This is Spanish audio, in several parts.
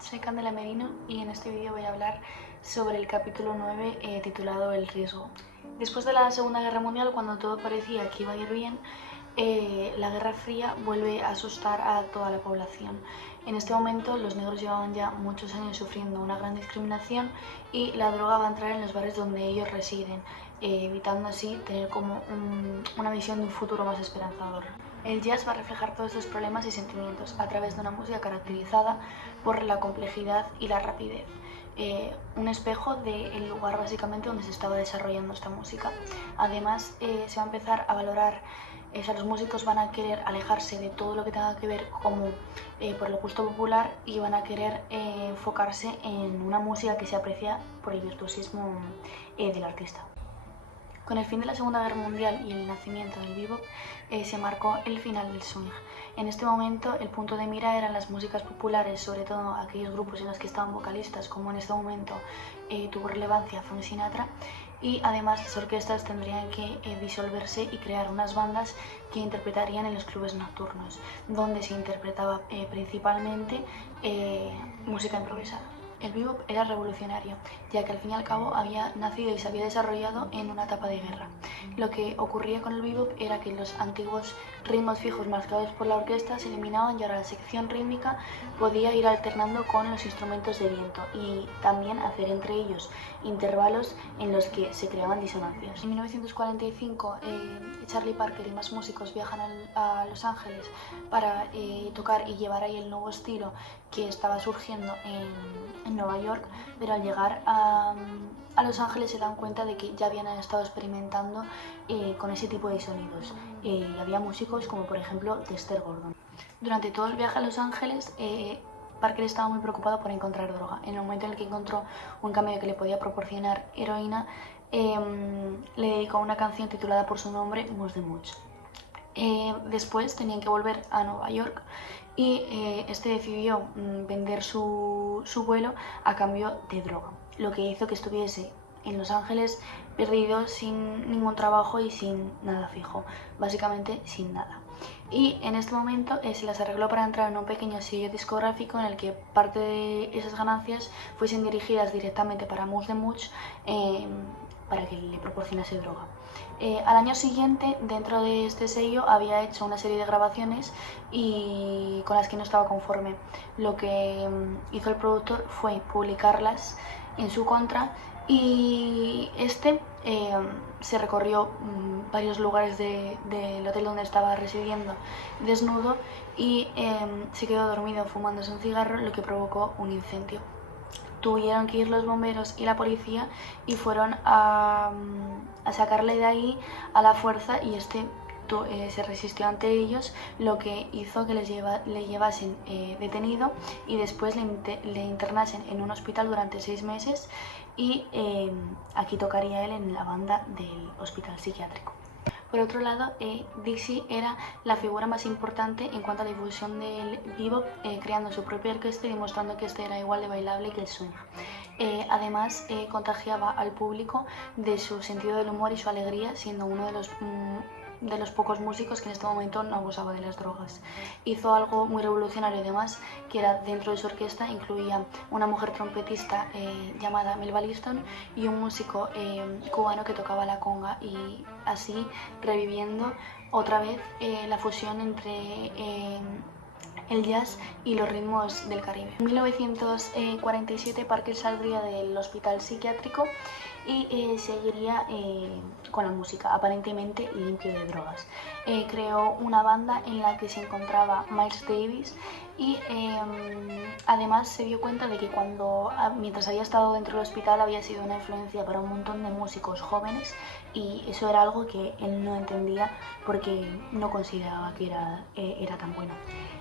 soy Candela Merino y en este vídeo voy a hablar sobre el capítulo 9 titulado El riesgo. Después de la Segunda Guerra Mundial, cuando todo parecía que iba a ir bien, la Guerra Fría vuelve a asustar a toda la población. En este momento los negros llevaban ya muchos años sufriendo una gran discriminación y la droga va a entrar en los barrios donde ellos residen, evitando así tener como una visión de un futuro más esperanzador. El jazz va a reflejar todos estos problemas y sentimientos a través de una música caracterizada por la complejidad y la rapidez. Un espejo del lugar básicamente donde se estaba desarrollando esta música. Además, se va a empezar a valorar, los músicos van a querer alejarse de todo lo que tenga que ver como por el gusto popular y van a querer enfocarse en una música que se aprecia por el virtuosismo del artista. Con el fin de la Segunda Guerra Mundial y el nacimiento del bebop, se marcó el final del swing. En este momento el punto de mira eran las músicas populares, sobre todo aquellos grupos en los que estaban vocalistas, como en este momento tuvo relevancia Frank Sinatra, y además las orquestas tendrían que disolverse y crear unas bandas que interpretarían en los clubes nocturnos, donde se interpretaba principalmente música improvisada. El bebop era revolucionario, ya que al fin y al cabo había nacido y se había desarrollado en una etapa de guerra. Lo que ocurría con el bebop era que los antiguos ritmos fijos marcados por la orquesta se eliminaban y ahora la sección rítmica podía ir alternando con los instrumentos de viento y también hacer entre ellos intervalos en los que se creaban disonancias. En 1945, Charlie Parker y más músicos viajan a Los Ángeles para tocar y llevar ahí el nuevo estilo que estaba surgiendo en Nueva York, pero al llegar a Los Ángeles se dan cuenta de que ya habían estado experimentando con ese tipo de sonidos. Y había músicos como por ejemplo Dexter Gordon. Durante todo el viaje a Los Ángeles, Parker estaba muy preocupado por encontrar droga. En el momento en el que encontró un cambio que le podía proporcionar heroína, le dedicó una canción titulada por su nombre, Mus de Much. Después tenían que volver a Nueva York y este decidió vender su vuelo a cambio de droga, lo que hizo que estuviese en Los Ángeles perdido, sin ningún trabajo y sin nada fijo, básicamente sin nada. Y en este momento se las arregló para entrar en un pequeño sello discográfico en el que parte de esas ganancias fuesen dirigidas directamente para Mus de Much, para que le proporcionase droga. Al año siguiente, dentro de este sello, había hecho una serie de grabaciones y con las que no estaba conforme. Lo que hizo el productor fue publicarlas en su contra y se recorrió varios lugares del hotel donde estaba residiendo desnudo y se quedó dormido fumándose un cigarro, lo que provocó un incendio. Tuvieron que ir los bomberos y la policía y fueron a sacarle de ahí a la fuerza y se resistió ante ellos, lo que hizo que le llevasen detenido y después le internasen en un hospital durante 6 meses y aquí tocaría él en la banda del hospital psiquiátrico. Por otro lado, Dixie era la figura más importante en cuanto a la difusión del bebop, creando su propia orquesta y demostrando que este era igual de bailable que el swing. Además, contagiaba al público de su sentido del humor y su alegría, siendo uno de los pocos músicos que en este momento no abusaba de las drogas. Hizo algo muy revolucionario además, que era dentro de su orquesta incluía una mujer trompetista llamada Melba Liston y un músico cubano que tocaba la conga, y así reviviendo otra vez la fusión entre el jazz y los ritmos del Caribe. En 1947 Parker saldría del hospital psiquiátrico y seguiría con la música, aparentemente limpio de drogas. Creó una banda en la que se encontraba Miles Davis y además se dio cuenta de que mientras había estado dentro del hospital había sido una influencia para un montón de músicos jóvenes, y eso era algo que él no entendía porque no consideraba que era tan bueno.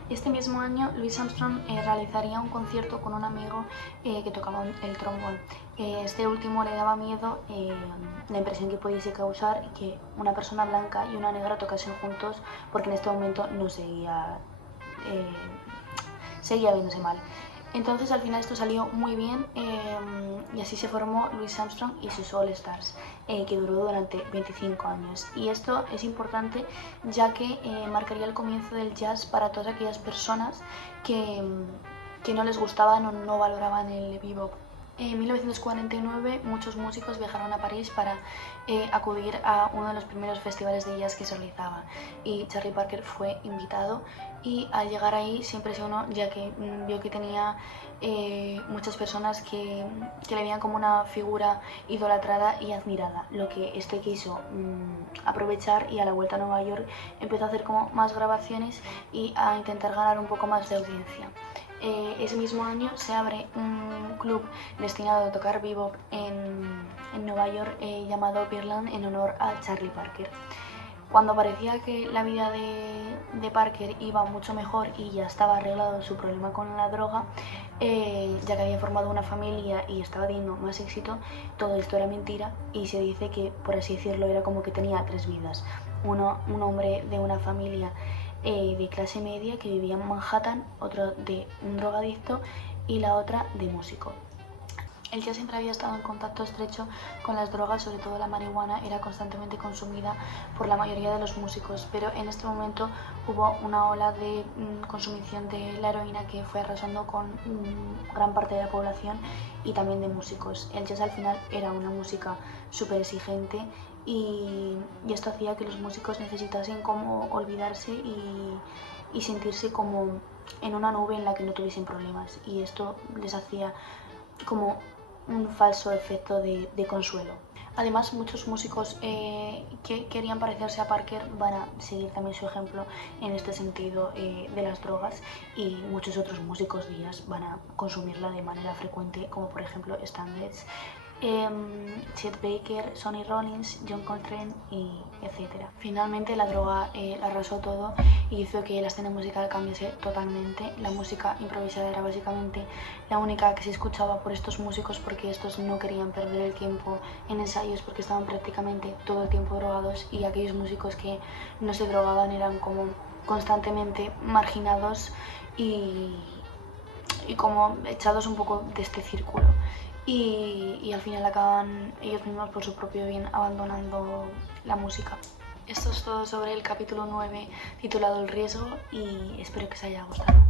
Este mismo año Louis Armstrong realizaría un concierto con un amigo que tocaba el trombón. Este último le daba miedo la impresión que pudiese causar que una persona blanca y una negra tocasen juntos, porque en este momento no seguía viéndose mal. Entonces al final esto salió muy bien y así se formó Louis Armstrong y sus All Stars, que duró durante 25 años. Y esto es importante ya que marcaría el comienzo del jazz para todas aquellas personas que que no les gustaban o no valoraban el bebop. En 1949 muchos músicos viajaron a París para acudir a uno de los primeros festivales de jazz que se realizaba, y Charlie Parker fue invitado, y al llegar ahí se impresionó ya que vio que tenía muchas personas que le veían como una figura idolatrada y admirada, lo que este quiso aprovechar, y a la vuelta a Nueva York empezó a hacer como más grabaciones y a intentar ganar un poco más de audiencia. Ese mismo año se abre un club destinado a tocar bebop en Nueva York llamado Pearland, en honor a Charlie Parker. Cuando parecía que la vida de Parker iba mucho mejor y ya estaba arreglado su problema con la droga, ya que había formado una familia y estaba teniendo más éxito, todo esto era mentira, y se dice que, por así decirlo, era como que tenía tres vidas. Uno, un hombre de una familia de clase media que vivía en Manhattan, otro de un drogadicto y la otra de músico. El jazz siempre había estado en contacto estrecho con las drogas, sobre todo la marihuana era constantemente consumida por la mayoría de los músicos, pero en este momento hubo una ola de consumición de la heroína que fue arrasando con gran parte de la población y también de músicos. El jazz al final era una música súper exigente, y esto hacía que los músicos necesitasen como olvidarse y sentirse como en una nube en la que no tuviesen problemas, y esto les hacía como un falso efecto de consuelo. Además, muchos músicos que querían parecerse a Parker van a seguir también su ejemplo en este sentido de las drogas, y muchos otros músicos de jazz van a consumirla de manera frecuente, como por ejemplo Stan Getz, Chet Baker, Sonny Rollins, John Coltrane y etc. Finalmente la droga arrasó todo y hizo que la escena musical cambiase totalmente. La música improvisada era básicamente la única que se escuchaba por estos músicos, porque estos no querían perder el tiempo en ensayos porque estaban prácticamente todo el tiempo drogados, y aquellos músicos que no se drogaban eran como constantemente marginados y como echados un poco de este círculo. Y al final acaban ellos mismos por su propio bien abandonando la música. Esto es todo sobre el capítulo 9 titulado El riesgo, y espero que os haya gustado.